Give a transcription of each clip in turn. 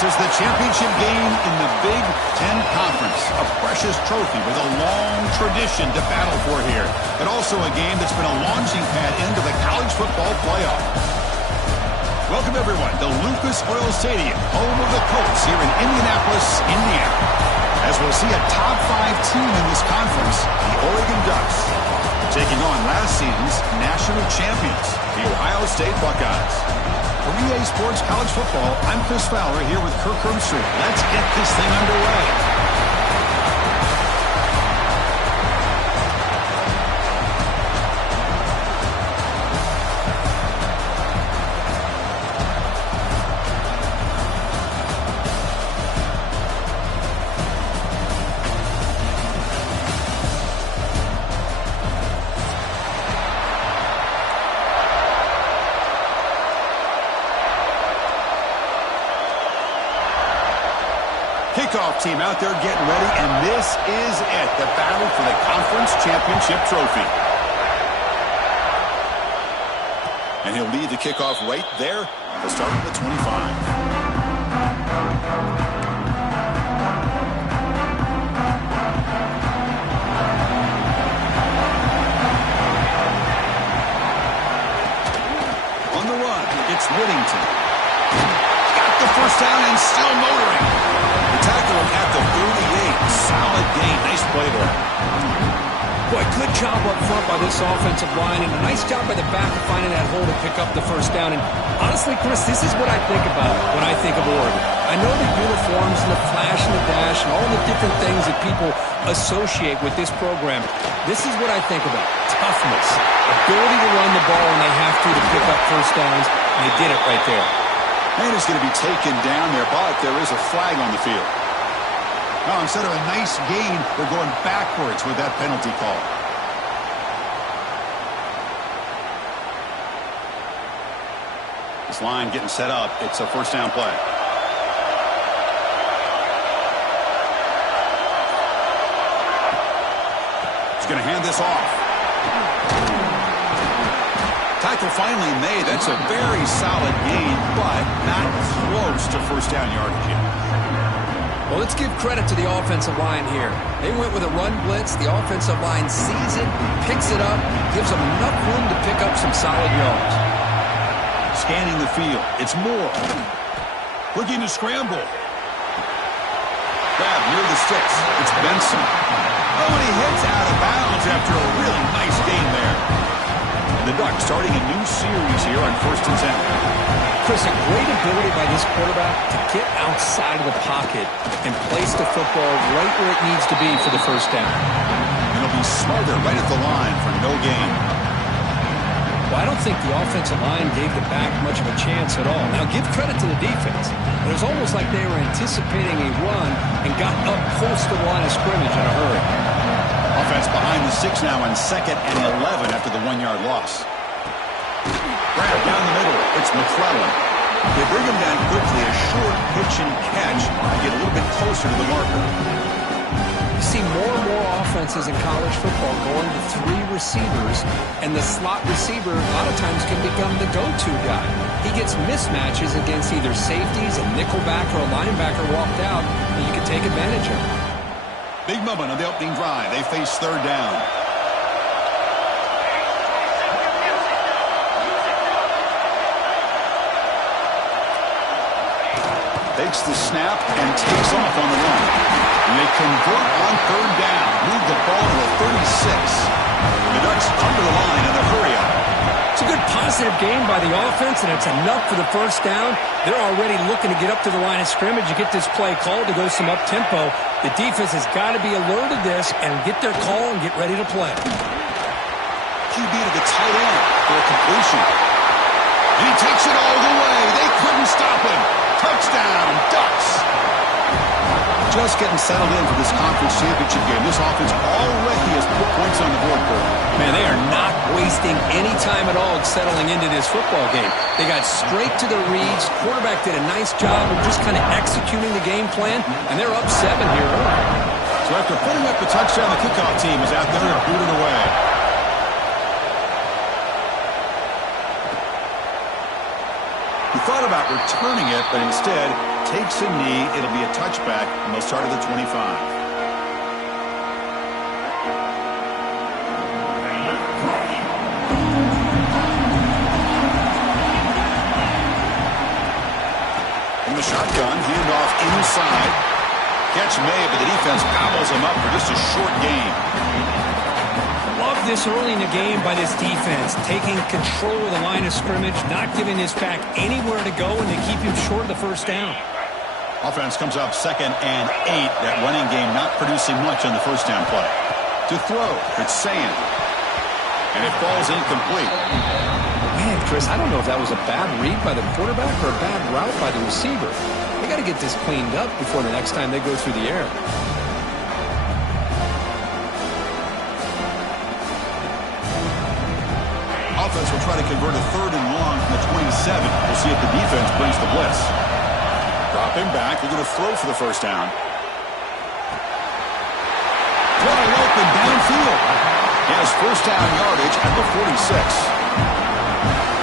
This is the championship game in the Big Ten Conference, a precious trophy with a long tradition to battle for here, but also a game that's been a launching pad into the college football playoff. Welcome, everyone, to Lucas Oil Stadium, home of the Colts here in Indianapolis, Indiana. As we'll see a top 5 team in this conference, the Oregon Ducks, taking on last season's national champions, the Ohio State Buckeyes. For EA Sports College Football, I'm Chris Fowler here with Kirk Herbstreit. Let's get this thing underway. Kickoff team out there getting ready, and this is it, the battle for the conference championship trophy. And he'll lead the kickoff right there. He'll start at the 25. On the run, it's Whittington. Got the first down and still motoring. Tackle him at the 38. Solid gain. Nice play there. Boy, good job up front by this offensive line, and a nice job by the back of finding that hole to pick up the first down. And honestly, Chris, this is what I think about when I think of Oregon. I know the uniforms and the flash and the dash and all the different things that people associate with this program. This is what I think about. Toughness. Ability to run the ball when they have to pick up first downs, and they did it right there. Man is going to be taken down there, but there is a flag on the field. Now, instead of a nice gain, we're going backwards with that penalty call. This line getting set up. It's a first down play. He's going to hand this off. Tackle finally made. That's a very solid gain, but not close to first down yardage yet. Well, let's give credit to the offensive line here. They went with a run blitz. The offensive line sees it, picks it up, gives them enough room to pick up some solid yards. Scanning the field. It's Moore. Looking to scramble. Grab near the sticks. It's Benson. Oh, and he hits out of bounds after a really nice gain there. The Ducks starting a new series here on 1st and 10. Chris, a great ability by this quarterback to get outside of the pocket and place the football right where it needs to be for the first down. And it'll be Smarter right at the line for no gain. Well, I don't think the offensive line gave the back much of a chance at all. Now, give credit to the defense. It was almost like they were anticipating a run and got up close to the line of scrimmage in a hurry. Offense behind the 6 now in 2nd and 11 after the 1-yard loss. Grab down the middle. It's McClellan. They bring him down quickly. A short pitch and catch to get a little bit closer to the marker. You see more and more offenses in college football going to 3 receivers, and the slot receiver a lot of times can become the go-to guy. He gets mismatches against either safeties, a nickelback, or a linebacker walked out, and you can take advantage of it. Big moment on the opening drive. They face 3rd down. Takes the snap and takes off on the run. And they convert on 3rd down. Move the ball to the 36. The Ducks come to the line in a hurry up. It's a good positive game by the offense, and it's enough for the first down. They're already looking to get up to the line of scrimmage and get this play called to go some up-tempo. The defense has got to be alert of this and get their call and get ready to play. QB to the tight end for a completion. And he takes it all the way. They couldn't stop him. Touchdown, Ducks. Just getting settled in for this conference championship game. This offense already has put points on the board, Kurt. Man, they are not wasting any time at all settling into this football game. They got straight to their reads. Quarterback did a nice job of just kind of executing the game plan, and they're up 7 here early. So after putting up the touchdown, the kickoff team is out there and booted away. He thought about returning it, but instead takes a knee. It'll be a touchback, and they'll start at the 25. In the shotgun, handoff inside. Catch made, but the defense gobbles him up for just a short gain. Love this early in the game by this defense, taking control of the line of scrimmage, not giving this back anywhere to go, and they keep him short of the first down. Offense comes up 2nd and 8. That running game not producing much on the first down play. To throw, it's Ncaa. And it falls incomplete. Man, Chris, I don't know if that was a bad read by the quarterback or a bad route by the receiver. They got to get this cleaned up before the next time they go through the air. Offense will try to convert a 3rd and long from the 27. We'll see if the defense brings the blitz. Dropping back, they're going to throw for the first down. Wide open downfield. He has first down yardage at the 46.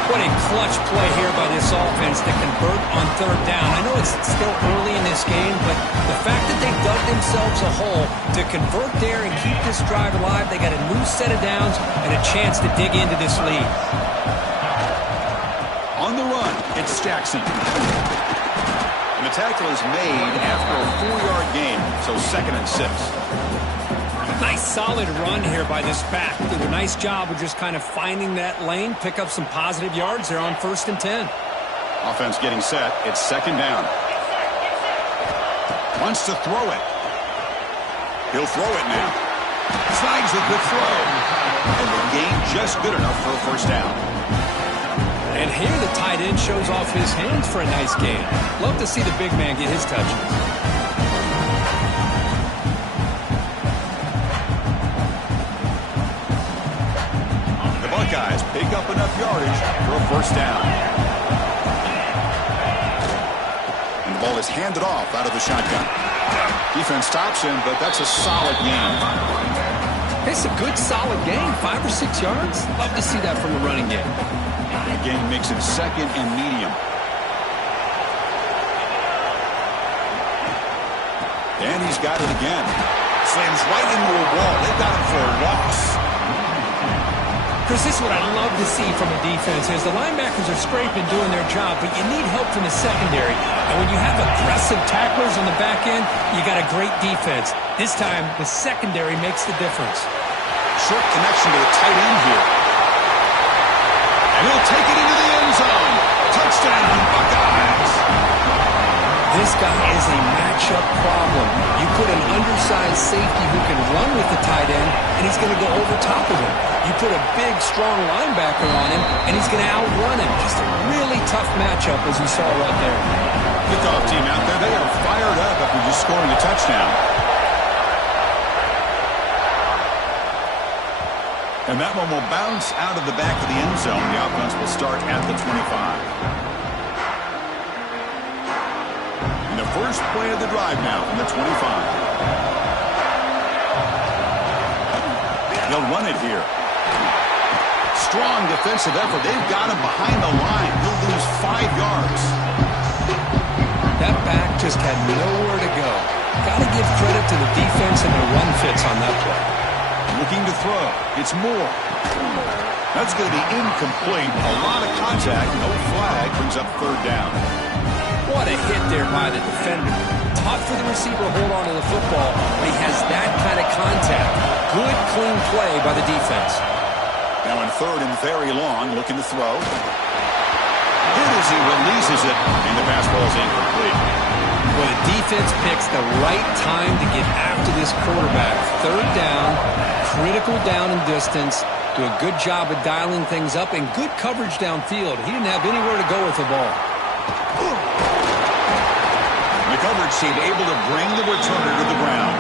What a clutch play here by this offense to convert on 3rd down. I know it's still early in this game, but the fact that they dug themselves a hole to convert there and keep this drive alive, they got a new set of downs and a chance to dig into this lead. On the run, it's Jackson. And the tackle is made after a 4-yard gain, so 2nd and 6. Nice solid run here by this back. Did a nice job of just kind of finding that lane, pick up some positive yards there on 1st and 10. Offense getting set. It's 2nd down. Wants to throw it. He'll throw it now. Slides a good throw. And the gain just good enough for a first down. And here the tight end shows off his hands for a nice gain. Love to see the big man get his touches. Buckeyes pick up enough yardage for a first down. And the ball is handed off out of the shotgun. Defense stops him, but that's a solid gain. It's a good solid gain, 5 or 6 yards. Love to see that from a running game. The gain makes it 2nd and medium. And he's got it again. Slams right into a wall. They've got him for a loss. Chris, this is what I love to see from a defense is the linebackers are scraping, doing their job, but you need help from the secondary. And when you have aggressive tacklers on the back end, you got a great defense. This time, the secondary makes the difference. Short connection to the tight end here. And he'll take it into the end zone. Touchdown, Buckeyes. This guy is a matchup problem. You put an undersized safety who can run with the tight end, and he's going to go over top of him. You put a big, strong linebacker on him, and he's going to outrun him. Just a really tough matchup, as you saw right there. Kickoff team out there, they are fired up after just scoring a touchdown. And that one will bounce out of the back of the end zone. The offense will start at the 25. And the first play of the drive now from the 25. They'll run it here. Strong defensive effort. They've got him behind the line. He'll lose 5 yards. That back just had nowhere to go. Got to give credit to the defense and the run fits on that play. Looking to throw. It's Moore. That's going to be incomplete. A lot of contact. No flag. Brings up 3rd down. What a hit there by the defender. Tough for the receiver to hold on to the football, but he has that kind of contact. Good, clean play by the defense. Now in third and very long, looking to throw. Hit as he releases it, and the pass ball is incomplete. Well, the defense picks the right time to get after this quarterback. Third down, critical down and distance. Do a good job of dialing things up and good coverage downfield. He didn't have anywhere to go with the ball. The coverage team able to bring the returner to the ground.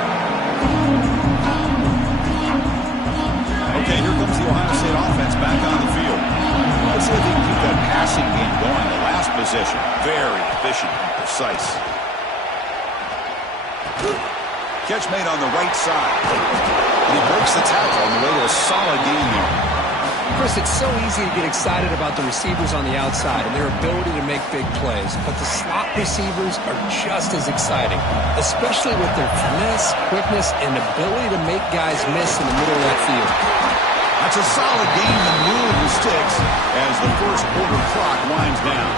Okay, here comes the Ohio State offense back on the field. Let's see if they can keep that passing game going. The last possession, very efficient and precise. Catch made on the right side. And he breaks the tackle on the way to a solid gain there. Chris, it's so easy to get excited about the receivers on the outside and their ability to make big plays, but the slot receivers are just as exciting, especially with their finesse, quickness, and ability to make guys miss in the middle of that field. That's a solid game to move the sticks as the first quarter clock winds down.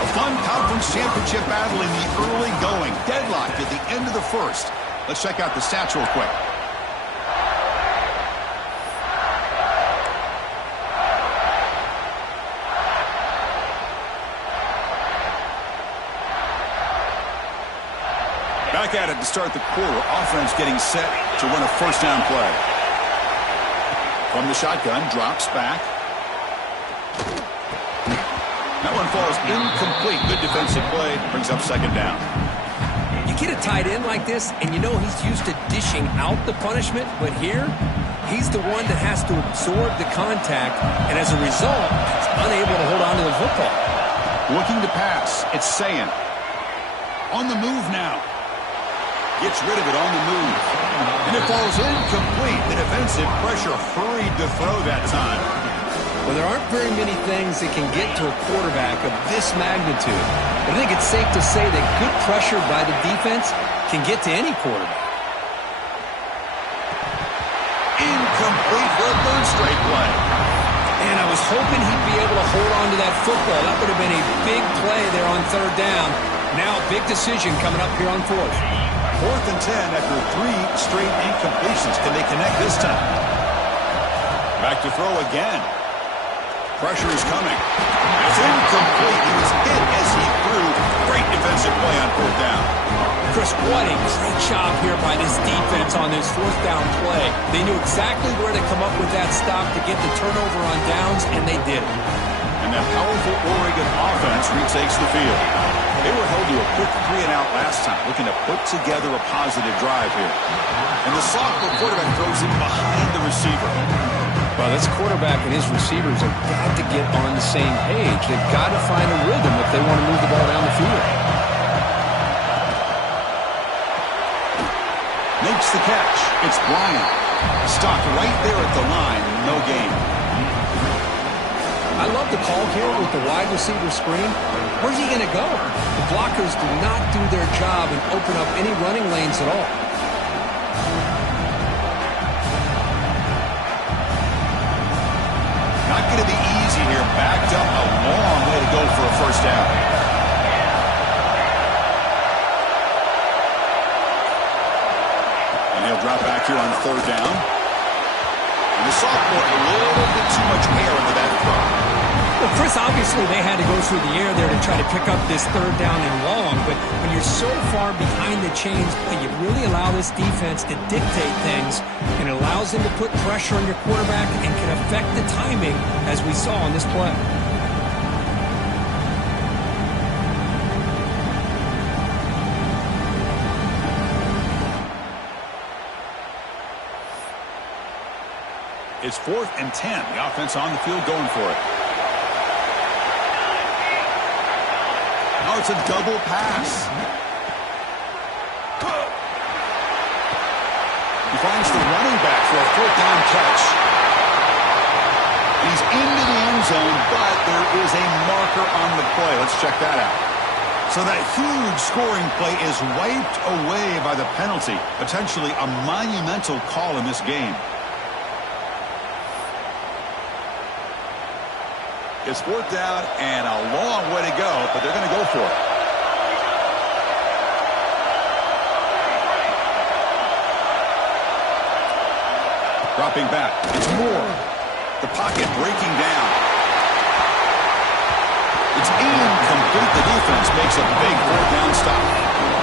A fun conference championship battle in the early going. Deadlocked at the end of the first. Let's check out the stats real quick. Back at it to start the quarter. Offense getting set to run a first down play. From the shotgun, drops back. That one falls incomplete. Good defensive play. Brings up second down. You get a tight end like this, and you know he's used to dishing out the punishment, but here, he's the one that has to absorb the contact, and as a result, he's unable to hold on to the football. Looking to pass. It's Ncaa. On the move now. Gets rid of it on the move. And it falls incomplete. The defensive pressure hurried to throw that time. Well, there aren't very many things that can get to a quarterback of this magnitude. But I think it's safe to say that good pressure by the defense can get to any quarterback. Incomplete for a third straight play. And I was hoping he'd be able to hold on to that football. That would have been a big play there on third down. Now a big decision coming up here on fourth. 4th and 10 after 3 straight incompletions. Can they connect this time? Back to throw again. Pressure is coming. It's incomplete. He was hit as he threw. Great defensive play on 4th down. Chris, what a great job here by this defense on this 4th down play. They knew exactly where to come up with that stop to get the turnover on downs, and they did it. And that powerful Oregon offense retakes the field. They were held to a quick 3-and-out last time, looking to put together a positive drive here. And the sophomore quarterback throws it behind the receiver. Well, this quarterback and his receivers have got to get on the same page. They've got to find a rhythm if they want to move the ball down the field. Makes the catch. It's Bryant. Stopped right there at the line. No gain. I love the call here with the wide receiver screen. Where's he going to go? The blockers do not do their job and open up any running lanes at all. Not going to be easy here. Backed up a long way to go for a first down. And he'll drop back here on 3rd down. And the sophomore, a little bit too much air into that throw. Well, Chris, obviously they had to go through the air there to try to pick up this 3rd down and long, but when you're so far behind the chains, you really allow this defense to dictate things, and it allows them to put pressure on your quarterback and can affect the timing, as we saw on this play. It's 4th and 10. The offense on the field going for it. Now it's a double pass. He finds the running back for a 4th down catch. He's into the end zone, but there is a marker on the play. Let's check that out. So that huge scoring play is wiped away by the penalty. Potentially a monumental call in this game. It's 4th down and a long way to go, but they're going to go for it. Dropping back. It's Moore. The pocket breaking down. It's incomplete. The defense makes a big fourth down stop.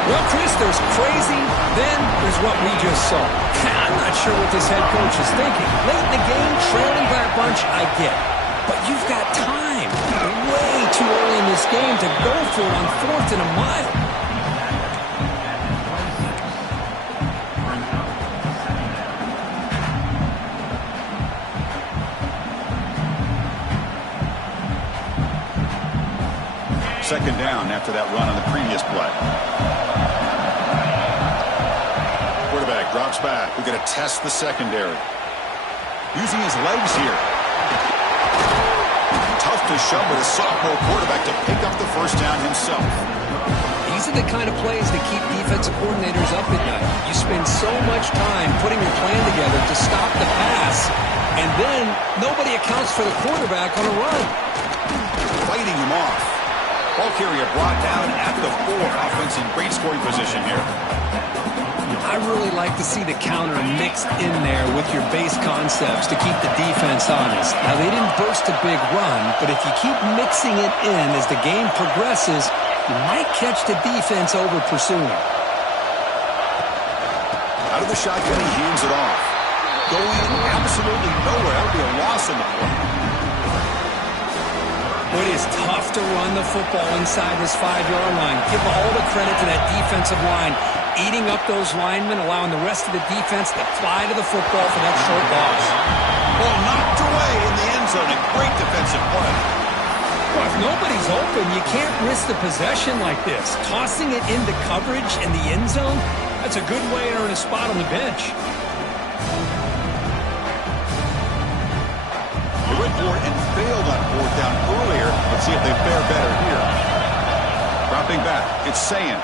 Well, Chris, there's crazy, then there's what we just saw. I'm not sure what this head coach is thinking. Late in the game, trailing by a bunch, I get it. But you've got time. Way too early in this game to go for it on 4th and a mile. Second down after that run on the previous play. Quarterback drops back. We're going to test the secondary. Using his legs here. Tough to shove with a sophomore quarterback to pick up the first down himself. These are the kind of plays that keep defensive coordinators up at night. You spend so much time putting your plan together to stop the pass, and then nobody accounts for the quarterback on a run. Fighting him off. Ball carrier brought down at the 4. Offense in great scoring position here. I really like to see the counter mixed in there with your base concepts to keep the defense honest. Now, they didn't burst a big run, but if you keep mixing it in as the game progresses, you might catch the defense over pursuing. Out of the shotgun, he hands it off. Going absolutely nowhere. That would be a loss in the play. It is tough to run the football inside this 5-yard line. Give all the credit to that defensive line, eating up those linemen, allowing the rest of the defense to fly to the football for that short loss. Ball knocked away in the end zone. A great defensive play. Well, if nobody's open, you can't risk the possession like this. Tossing it into coverage in the end zone, that's a good way to earn a spot on the bench. They went for it and failed on 4th down earlier. Let's see if they fare better here. Dropping back. It's Ncaa.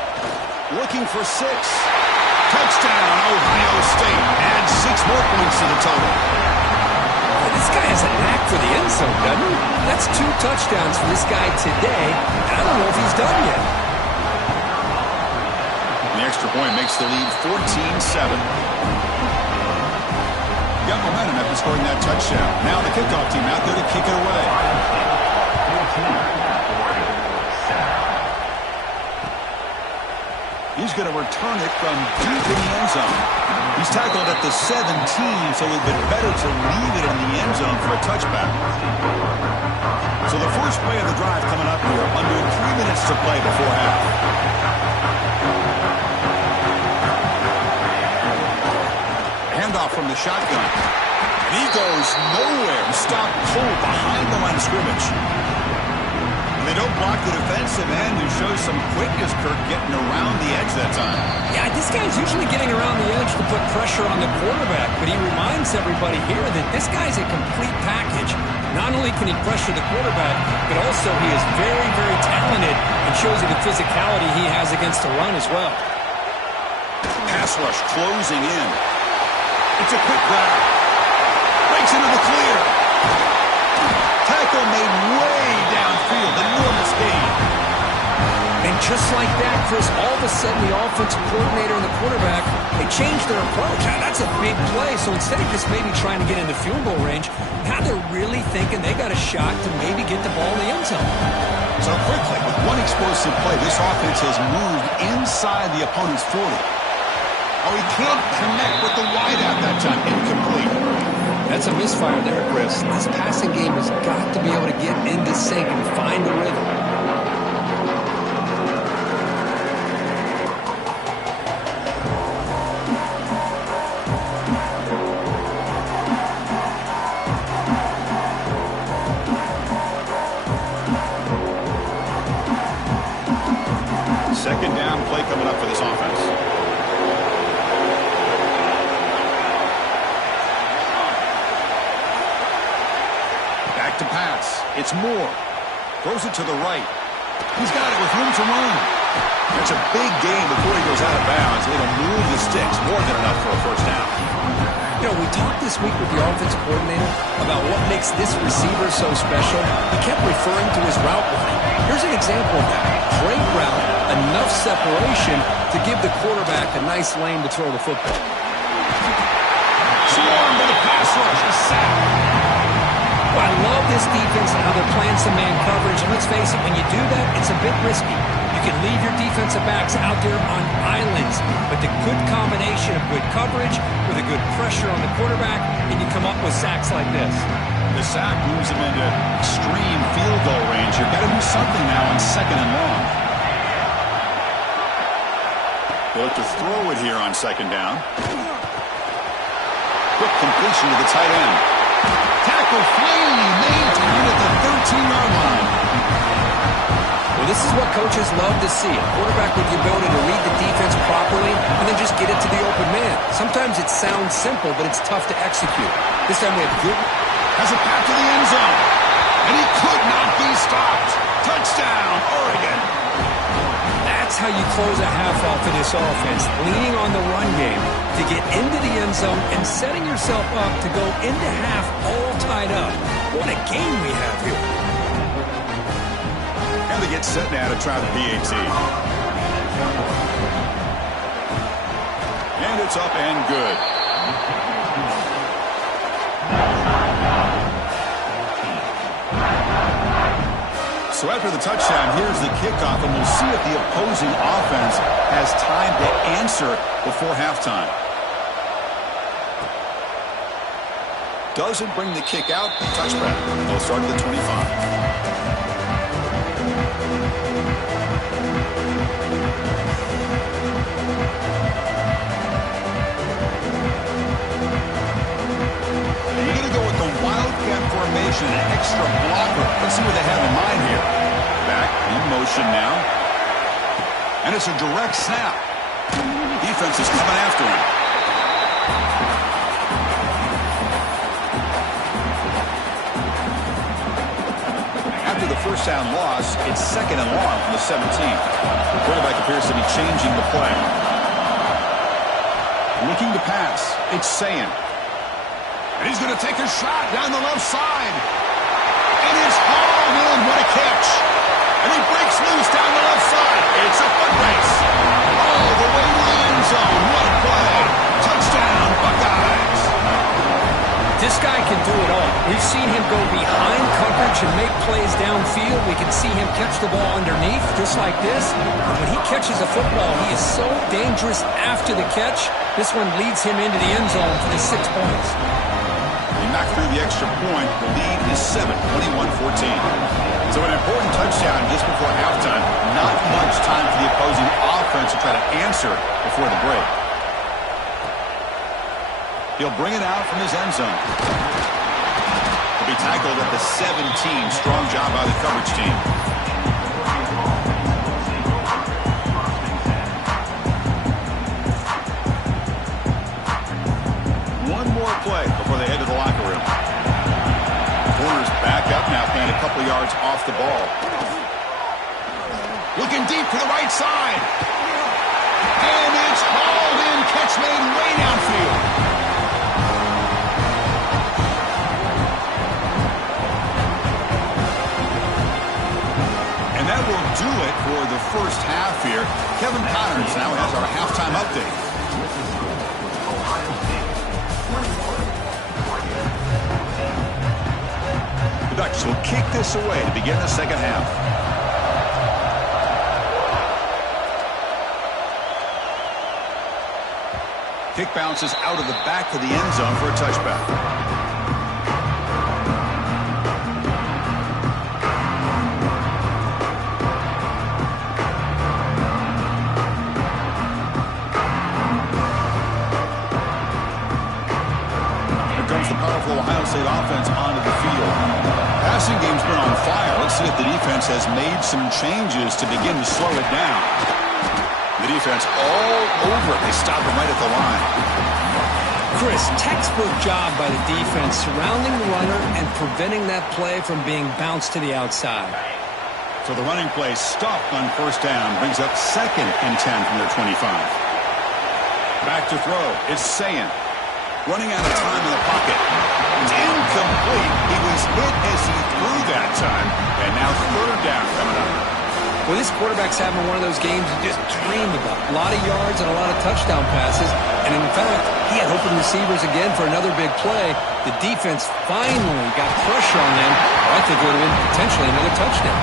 Looking for 6. Touchdown, Ohio State. Add 6 more points to the total. Well, this guy has a knack for the end zone, doesn't he? That's 2 touchdowns for this guy today. I don't know if he's done yet. The extra point makes the lead 14-7. Got momentum after scoring that touchdown. Now the kickoff team out there to kick it away. He's going to return it from deep in the end zone. He's tackled at the 17, so it would have been better to leave it in the end zone for a touchback. So the first play of the drive coming up here, under 3 minutes to play before half. Handoff from the shotgun. And he goes nowhere. Stopped cold behind the line of scrimmage. And they don't block the defensive end, who shows some quickness, Kirk, getting around the edge that time. Yeah, this guy's usually getting around the edge to put pressure on the quarterback, but he reminds everybody here that this guy's a complete package. Not only can he pressure the quarterback, but also he is very, very talented and shows you the physicality he has against the run as well. Pass rush closing in. It's a quick grab. Breaks into the clear. Tackle made way downfield. Enormous gain. And just like that, Chris, all of a sudden the offensive coordinator and the quarterback, they changed their approach. Now, that's a big play. So instead of just maybe trying to get into field goal range, now they're really thinking they got a shot to maybe get the ball in the end zone. So quickly, with one explosive play, this offense has moved inside the opponent's 40. Oh, he can't connect with the wideout that time. Incomplete. That's a misfire there, Chris. This passing game has got to be able to get into sync and find the rhythm. Second down play coming up for this offense. Back to pass. It's Moore. Throws it to the right. He's got it with room to run. That's a big gain before he goes out of bounds. It'll move the sticks. More than enough for a first down. You know, we talked this week with the offensive coordinator about what makes this receiver so special. He kept referring to his route running. Here's an example of that. Great route, enough separation to give the quarterback a nice lane to throw the football. Swarm to the pass. rush, a sack. Well, I love this defense and how they're playing some man coverage. And let's face it, when you do that, it's a bit risky. You can leave your defensive backs out there on islands, but the good combination of good coverage with a good pressure on the quarterback, and you come up with sacks like this. The sack moves him into extreme field goal range. You've got to do something now on 2nd and long. They'll look to throw it here on 2nd down. Quick completion to the tight end. Tackle cleanly maintained at the 13-yard line. Well, this is what coaches love to see. A quarterback with the ability to read the defense properly and then just get it to the open man. Sometimes it sounds simple, but it's tough to execute. This time we have good... Has a path to the end zone. And he could not be stopped. Touchdown, Oregon. That's how you close a half off of this offense, leaning on the run game to get into the end zone and setting yourself up to go into half all tied up. What a game we have here. And they get set now to try the PAT. And it's up and good. So after the touchdown, here's the kickoff, and we'll see if the opposing offense has time to answer before halftime. Doesn't bring the kick out. Touchback. They'll start at the 25. Formation, an extra blocker. Let's see what they have in mind here. Back in motion now. And it's a direct snap. Defense is coming after him. After the first down loss, it's 2nd and long from the 17. The quarterback appears to be changing the play. Looking to pass. It's Ncaa. And he's going to take a shot down the left side. And it's hauled in. What a catch. And he breaks loose down the left side. It's a foot race. All the way to the end zone. What a play. Touchdown, Buckeyes. This guy can do it all. We've seen him go behind coverage and make plays downfield. We can see him catch the ball underneath, just like this. And when he catches a football, he is so dangerous after the catch. This one leads him into the end zone for the 6 points. Knocked through the extra point. The lead is 7, 21-14. So an important touchdown just before halftime. Not much time for the opposing offense to try to answer before the break. He'll bring it out from his end zone. He'll be tackled at the 17. Strong job by the coverage team. One more play before they head to the locker room. Corner's back up now, playing a couple yards off the ball. Looking deep to the right side. And it's hauled in. Catch made way downfield. And that will do it for the first half here. Kevin Connors now has our halftime update. The Ducks will kick this away to begin the second half. Kick bounces out of the back of the end zone for a touchback. The powerful Ohio State offense onto the field. Passing game's been on fire. Let's see if the defense has made some changes to begin to slow it down. The defense all over it. They stop him right at the line. Chris, textbook job by the defense surrounding the runner and preventing that play from being bounced to the outside. So the running play stopped on first down. Brings up 2nd and 10 from their 25. Back to throw. It's Ncaa. Running out of time in the pocket. It's incomplete. He was hit as he threw that time. And now 3rd down coming up. Well, this quarterback's having one of those games you just dream about. A lot of yards and a lot of touchdown passes. And in fact, he had open receivers again for another big play. The defense finally got pressure on them. I think it would have been potentially another touchdown.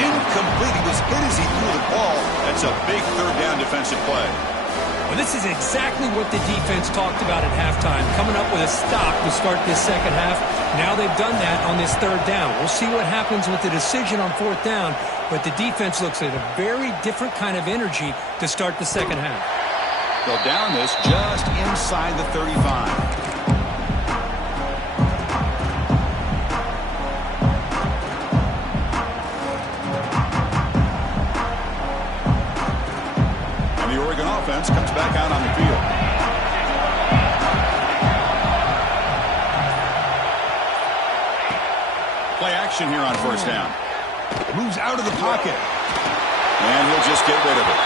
Incomplete. He was hit as he threw the ball. That's a big third down defensive play. Well, this is exactly what the defense talked about at halftime, coming up with a stop to start this second half. Now they've done that on this third down. We'll see what happens with the decision on fourth down, but the defense looks at a very different kind of energy to start the second half. They'll down this just inside the 35. Offense comes back out on the field. Play action here on first down. Moves out of the pocket. And he'll just get rid of it.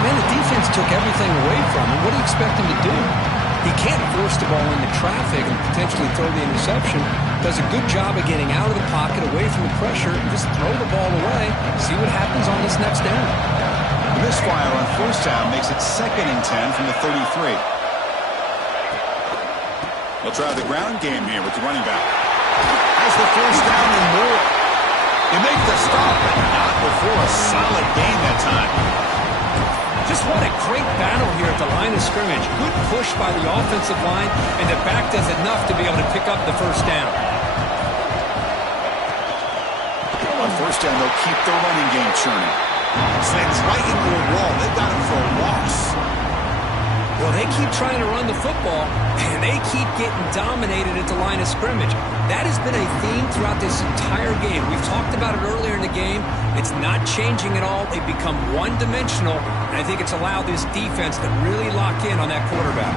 Man, the defense took everything away from him. What do you expect him to do? He can't force the ball into traffic and potentially throw the interception. Does a good job of getting out of the pocket, away from the pressure, and just throw the ball away. See what happens on this next down. Misfire on first down makes it 2nd and 10 from the 33. They'll try the ground game here with the running back. Has the first down and more. They make the stop, but not before a solid gain that time. Just what a great battle here at the line of scrimmage. Good push by the offensive line, and the back does enough to be able to pick up the first down. On first down, they'll keep the running game churning. Slams right into a wall. They've got him for a loss. Well, they keep trying to run the football, and they keep getting dominated at the line of scrimmage. That has been a theme throughout this entire game. We've talked about it earlier in the game. It's not changing at all. They've become one-dimensional, and I think it's allowed this defense to really lock in on that quarterback.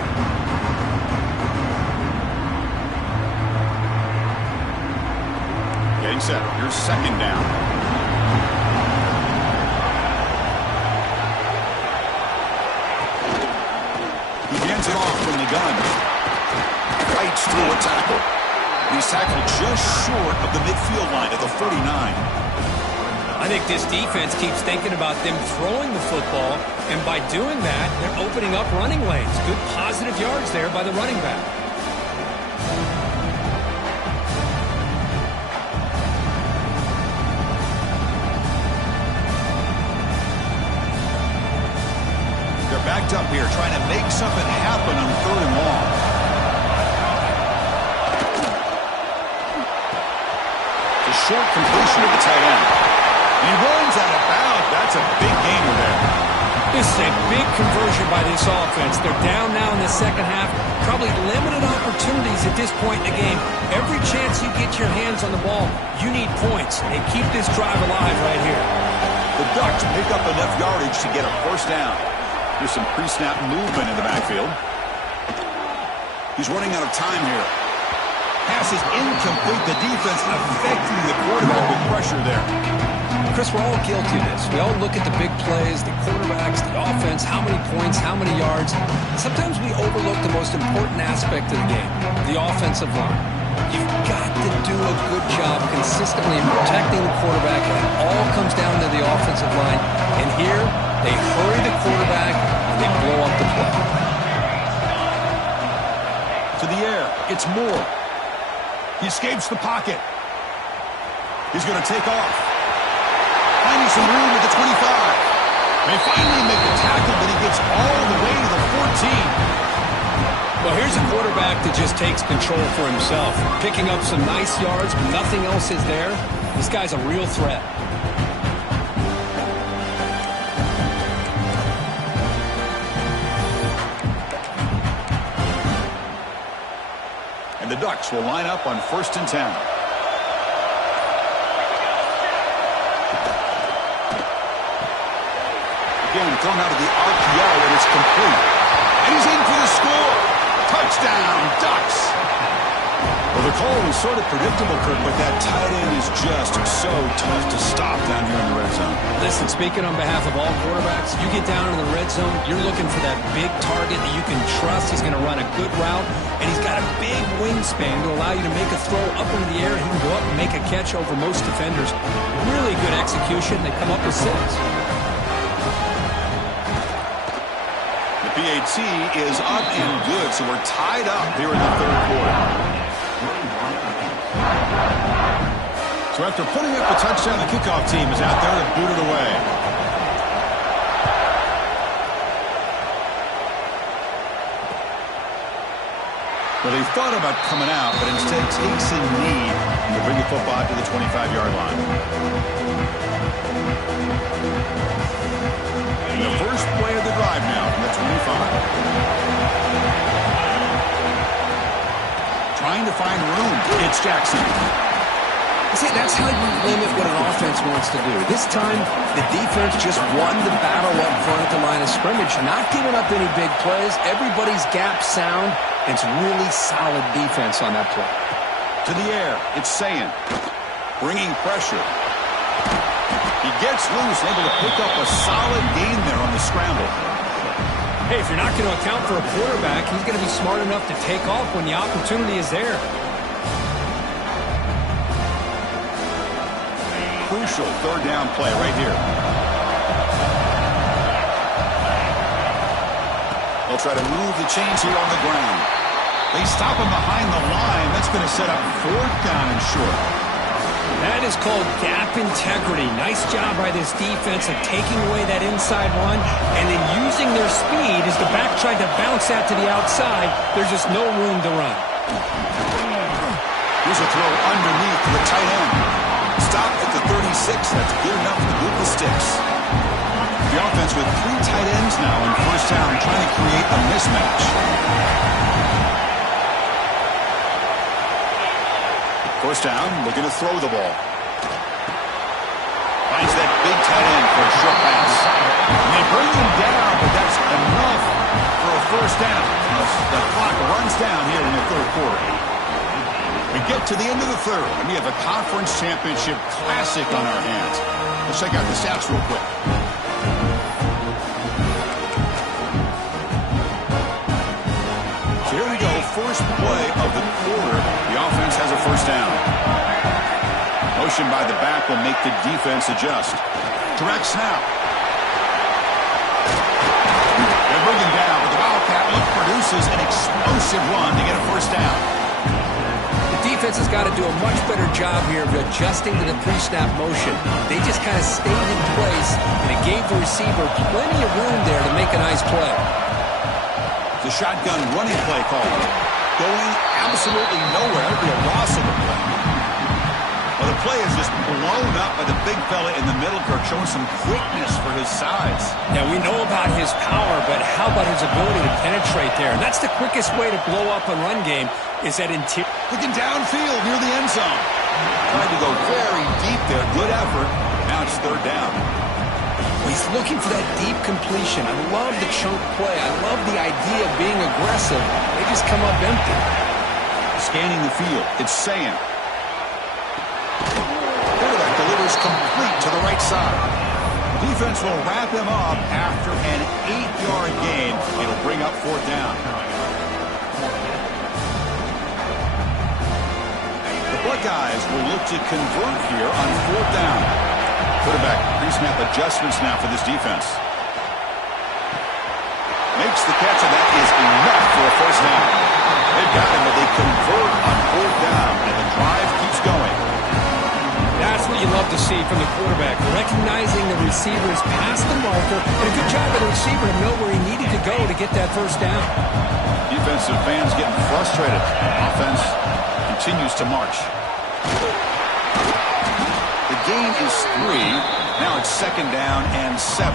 Getting set. Here's second down. It off from the gun. Fights through a tackle. He's tackled just short of the midfield line at the 49. I think this defense keeps thinking about them throwing the football, and by doing that, they're opening up running lanes. Good positive yards there by the running back. Backed up here, trying to make something happen on 3rd and long. The short completion of the tight end. And he runs out of bounds. That's a big gainer there. This is a big conversion by this offense. They're down now in the second half. Probably limited opportunities at this point in the game. Every chance you get your hands on the ball, you need points. They keep this drive alive right here. The Ducks pick up enough yardage to get a first down. There's some pre-snap movement in the backfield. He's running out of time here. Pass is incomplete. The defense affecting the quarterback with pressure there. Chris, we're all guilty of this. We all look at the big plays, the quarterbacks, the offense, how many points, how many yards. Sometimes we overlook the most important aspect of the game, the offensive line. You've got to do a good job consistently in protecting the quarterback, and it all comes down to the offensive line. And here, they hurry the quarterback, and they blow up the play. To the air, it's Moore. He escapes the pocket. He's going to take off. Finding some room at the 25. They finally make the tackle, but he gets all the way to the 14. Well, here's a quarterback that just takes control for himself. Picking up some nice yards, but nothing else is there. This guy's a real threat. And the Ducks will line up on 1st and 10. Again, thrown out of the RPO, and it's complete. And he's in for the score. Touchdown, Ducks. Well, the call was sort of predictable, Kirk, but that tight end is just so tough to stop down here in the red zone. Listen, speaking on behalf of all quarterbacks, you get down in the red zone, you're looking for that big target that you can trust. He's going to run a good route, and he's got a big wingspan to allow you to make a throw up into the air. He can go up and make a catch over most defenders. Really good execution. They come up with 6. The PAT is up and good, so we're tied up here in the third quarter. So after putting up a touchdown, the kickoff team is out there to boot it away. Well, they thought about coming out, but instead takes a knee to bring the football to the 25-yard line. And the first play of the drive now from the 25. Trying to find room. It's Jackson. See, that's how you limit what an offense wants to do. This time, the defense just won the battle up front at the line of scrimmage, not giving up any big plays. Everybody's gap sound. It's really solid defense on that play. To the air, it's Ncaa, bringing pressure. He gets loose, able to pick up a solid gain there on the scramble. Hey, if you're not going to account for a quarterback, he's going to be smart enough to take off when the opportunity is there. Crucial third down play right here. They'll try to move the chains here on the ground. They stop him behind the line. That's going to set up fourth down and short. That is called gap integrity. Nice job by this defense of taking away that inside run and then using their speed as the back tried to bounce that to the outside. There's just no room to run. Here's a throw underneath to the tight end. Stopped at the 36. That's good enough to move the sticks. The offense with 3 tight ends now in first down, trying to create a mismatch. First down, looking to throw the ball. Finds that big tight end for a short pass. And they bring him down, but that's enough for a first down. The clock runs down here in the third quarter. We get to the end of the third, and we have a conference championship classic on our hands. Let's check out the stats real quick. So here we go, first play of the quarter. The offense has a first down. Motion by the back will make the defense adjust. Direct snap. They're moving down, but the Wildcat look produces an explosive run to get a first down. Defense has got to do a much better job here of adjusting to the pre-snap motion. They just kind of stayed in place, and it gave the receiver plenty of room there to make a nice play. The shotgun running play called. Going absolutely nowhere. It'll be a loss of the play. Well, the play is just blown up by the big fella in the middle, Kirk, showing some quickness for his size. Yeah, we know about his power, but how about his ability to penetrate there? And that's the quickest way to blow up a run game, is that interior. Looking downfield near the end zone. Trying to go very deep there. Good effort. Now it's third down. He's looking for that deep completion. I love the chunk play. I love the idea of being aggressive. They just come up empty. Scanning the field. It's Ncaa. Quarterback delivers complete to the right side. Defense will wrap him up after an 8-yard gain. It'll bring up fourth down. The Buckeyes will look to convert here on fourth down. Quarterback pre-snap adjustments now for this defense. Makes the catch, and that is enough for a first down. They've got him, but they convert on fourth down, and the drive keeps going. That's what you love to see from the quarterback, recognizing the receiver is past the marker, and a good job by the receiver to know where he needed to go to get that first down. Defensive fans getting frustrated. Offense continues to march. The gain is 3. Now it's second down and 7.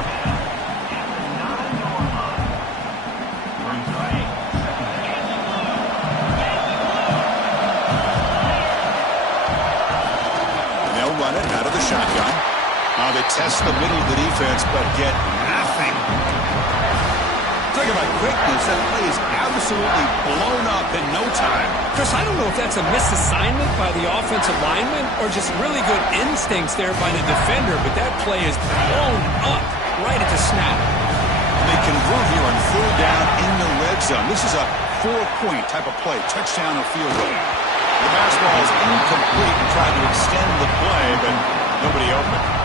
They'll run it out of the shotgun. Now they test the middle of the defense, but get nothing. Talk about quickness. That play is absolutely blown up in no time. Chris, I don't know if that's a misassignment by the offensive lineman or just really good instincts there by the defender, but that play is blown up right at the snap. They convert here on third down in the red zone. This is a 4-point type of play, touchdown or field goal. The pass ball is incomplete and tried to extend the play, but nobody open.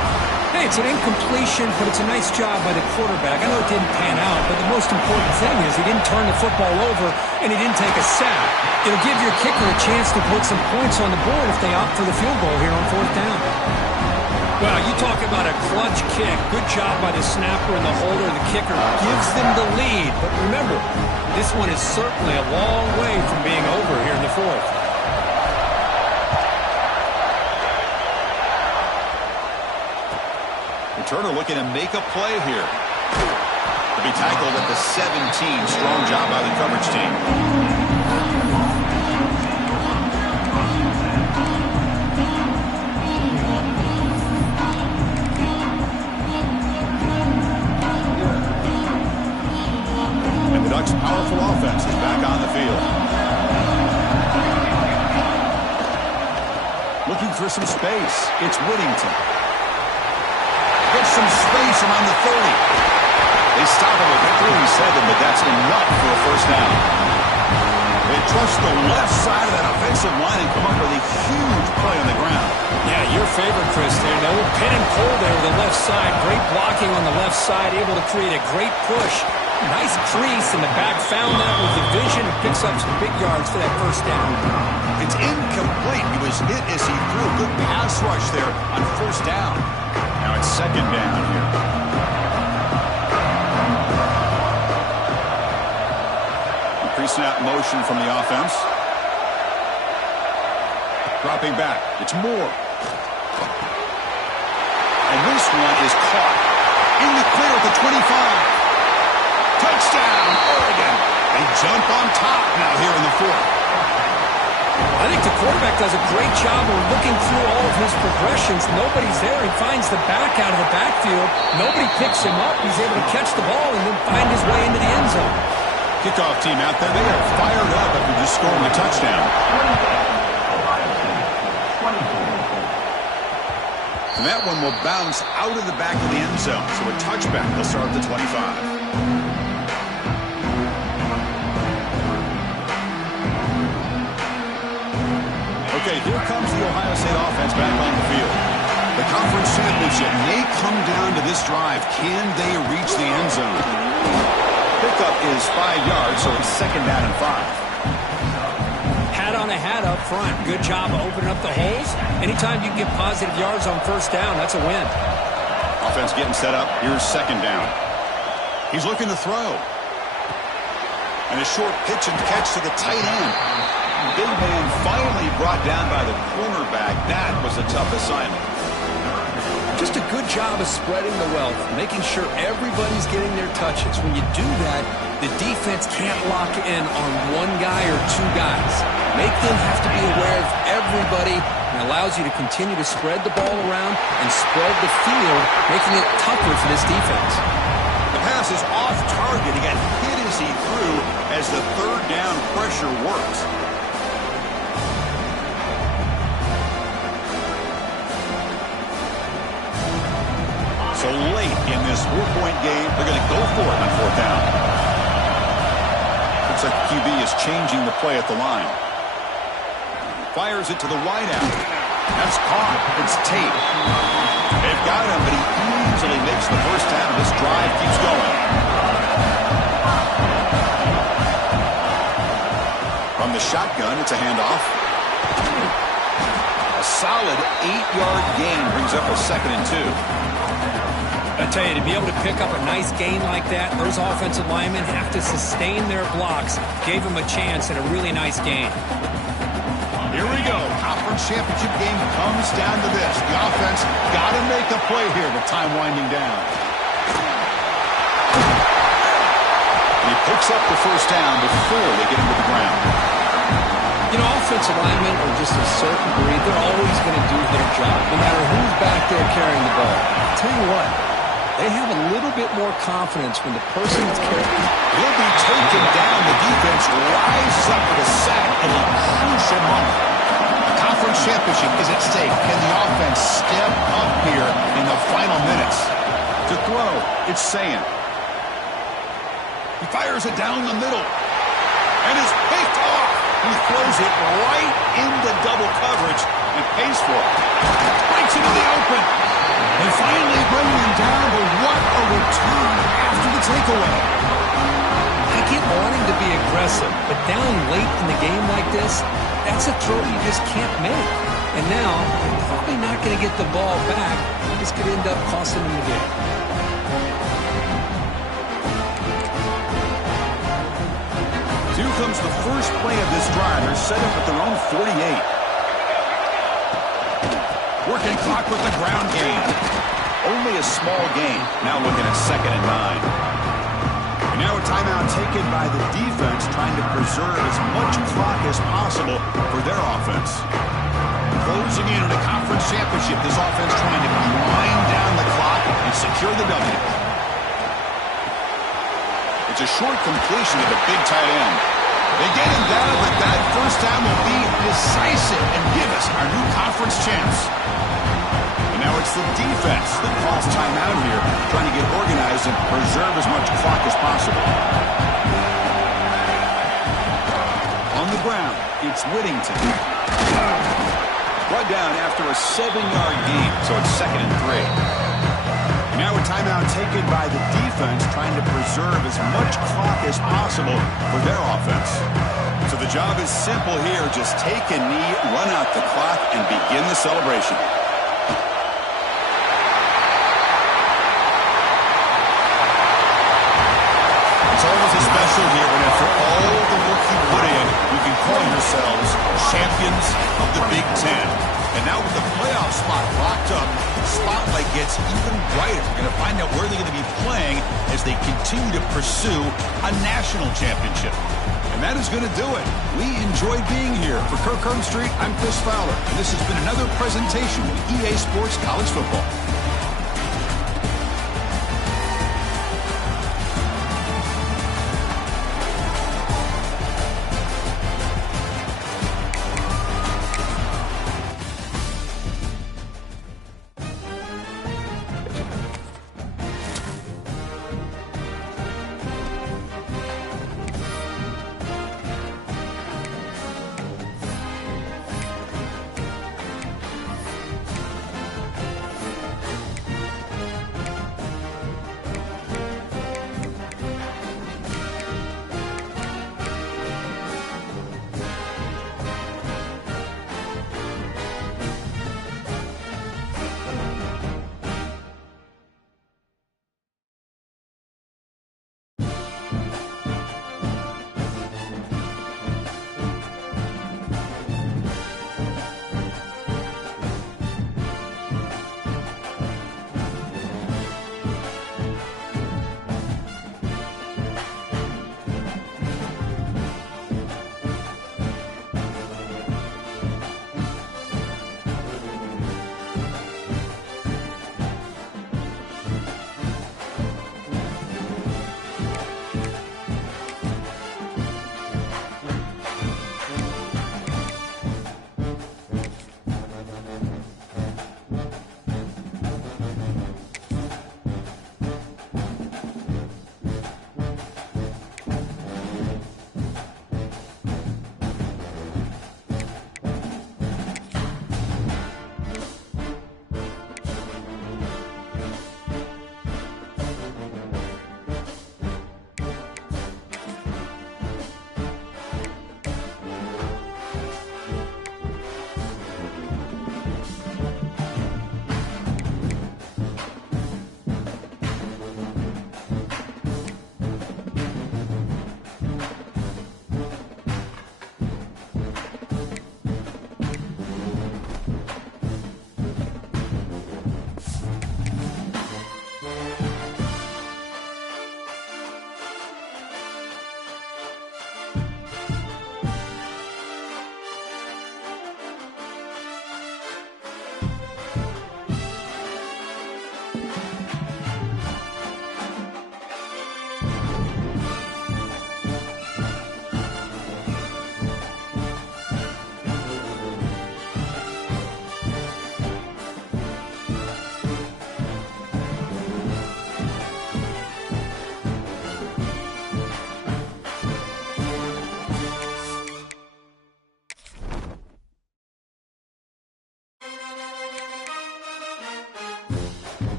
Hey, it's an incompletion, but it's a nice job by the quarterback. I know it didn't pan out, but the most important thing is he didn't turn the football over and he didn't take a sack. It'll give your kicker a chance to put some points on the board if they opt for the field goal here on fourth down. Well, you talk about a clutch kick. Good job by the snapper and the holder. The kicker gives them the lead. But remember, this one is certainly a long way from being over here in the fourth. Returner looking to make a play here. To be tackled at the 17. Strong job by the coverage team. And the Ducks' powerful offense is back on the field. Looking for some space. It's Whittington. Gets some space around the 30. They stop him at 37, but that's enough for a first down. They trust the left side of that offensive line and come up with a huge play on the ground. Yeah, your favorite, Chris, there. No pin and pull there with the left side. Great blocking on the left side, able to create a great push. Nice crease in the back. Found that with the vision and picks up some big yards for that first down. It's incomplete. He was hit as he threw a good pass rush there on first down. Now it's second down here. Pre-snap motion from the offense. Dropping back. It's Moore. And this one is caught. In the clear at the 25. Touchdown, Oregon. They jump on top now here in the fourth. I think the quarterback does a great job of looking through all of his progressions. Nobody's there. He finds the back out of the backfield. Nobody picks him up. He's able to catch the ball and then find his way into the end zone. Kickoff team out there. They are fired up after just scoring a touchdown. And that one will bounce out of the back of the end zone. So a touchback. They'll start at the 25. Okay, here comes the Ohio State offense back on the field. The conference championship may come down to this drive. Can they reach the end zone? Pickup is 5 yards, so it's second down and 5. Hat on a hat up front. Good job of opening up the holes. Anytime you can get positive yards on first down, that's a win. Offense getting set up. Here's second down. He's looking to throw. And a short pitch and catch to the tight end. Big man finally brought down by the cornerback. That was a tough assignment. Just a good job of spreading the wealth, making sure everybody's getting their touches. When you do that, the defense can't lock in on one guy or two guys. Make them have to be aware of everybody and allows you to continue to spread the ball around and spread the field, making it tougher for this defense. The pass is off target. He got hit as he threw as the third down pressure works. So late in this 4-point game, they're going to go for it on fourth down. Looks like the QB is changing the play at the line. Fires it to the wideout. That's caught. It's Tate. They've got him, but he easily makes the first down. This drive keeps going. From the shotgun, it's a handoff. A solid 8-yard gain brings up a second and 2. I tell you, to be able to pick up a nice gain like that, those offensive linemen have to sustain their blocks. Gave them a chance at a really nice gain. Here we go. Conference championship game comes down to this. The offense got to make a play here with time winding down. He picks up the first down before they get him to the ground. You know, offensive linemen are just a certain breed. They're always going to do their job, no matter who's back there carrying the ball. I'll tell you what, They have a little bit more confidence when the person that's carrying. He'll be taken down. The defense rises up for the sack in a crucial moment. The conference championship is at stake. Can the offense step up here in the final minutes? To throw, it's Ncaa. He fires it down the middle. And it's picked off. He throws it right into double coverage and pays for it. Breaks into the open. They finally bring him down, but what a return after the takeaway. I get wanting to be aggressive, but down late in the game like this, that's a throw you just can't make. And now, you're probably not going to get the ball back. This could end up costing him the game. Here comes the first play of this drive. They're set up at their own 48. Working clock with the ground game. Only a small gain. Now looking at 2nd and 9. And now a timeout taken by the defense, trying to preserve as much clock as possible for their offense. Closing in on a conference championship, this offense trying to wind down the clock and secure the W. It's a short completion to the big tight end. They get him down, but that first down will be decisive and give us our new conference champs. And now it's the defense that calls timeout here, trying to get organized and preserve as much clock as possible. On the ground, it's Whittington. Brought down after a 7-yard gain, so it's 2nd and 3. Now a timeout taken by the defense, trying to preserve as much clock as possible for their offense. So the job is simple here. Just take a knee, run out the clock, and begin the celebration. It's always a special here when after all the work you put in, you can call yourselves champions of the Big Ten. And now with the playoff spot locked up, the spotlight gets even brighter. We're going to find out where they're going to be playing as they continue to pursue a national championship. And that is going to do it. We enjoyed being here. For Kirk Street, I'm Chris Fowler. And this has been another presentation of EA Sports College Football.